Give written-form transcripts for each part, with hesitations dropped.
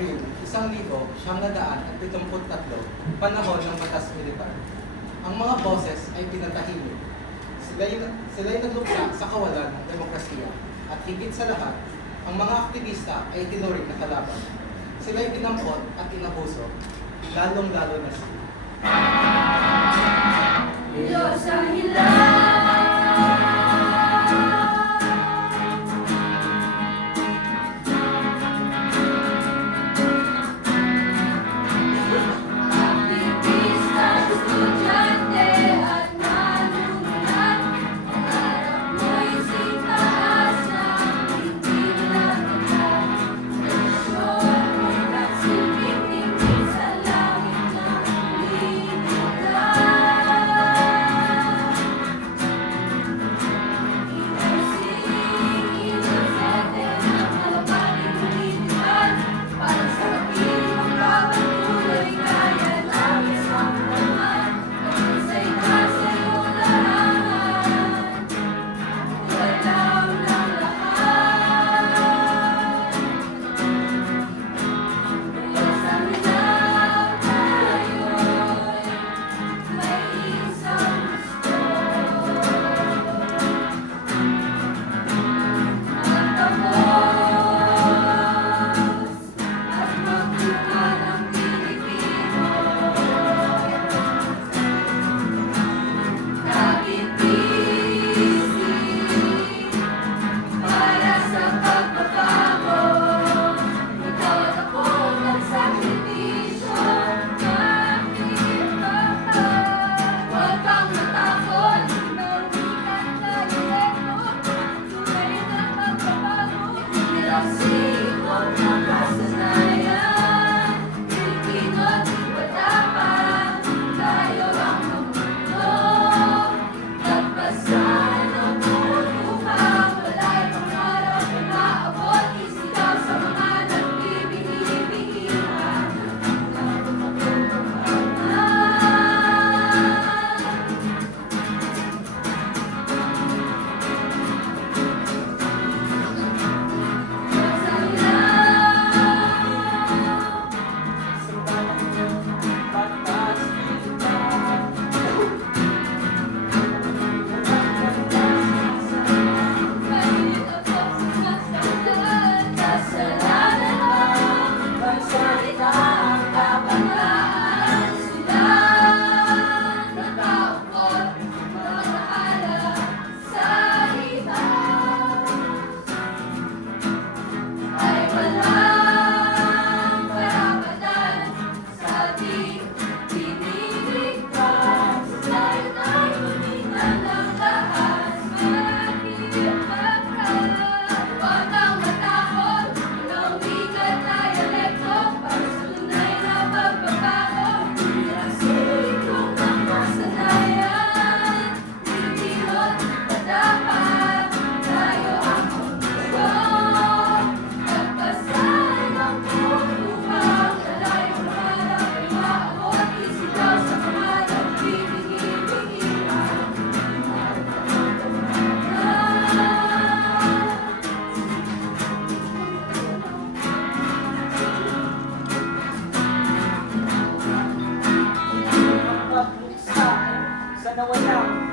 Abril 1973, panahon ng batas militar. Ang mga boses ay pinatahimik. Sila'y nagluksa sa kawalan ng demokrasiya at higit sa lahat, ang mga aktivista ay tinuring na kalaban. Sila'y dinampot at inabuso, lalong-lalo na siya. Diyos ang hilang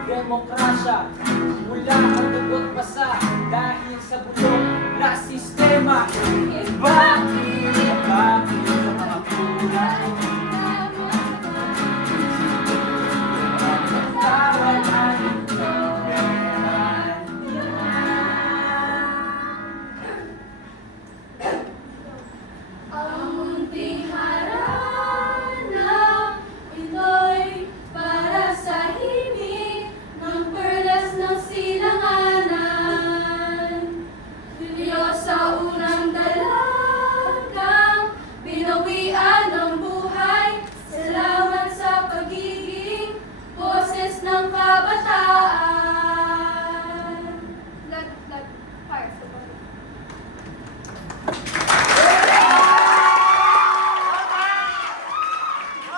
demokrasya mula ang dugot pasa dahil sa bulok na sistema. Bakit ang mga kulay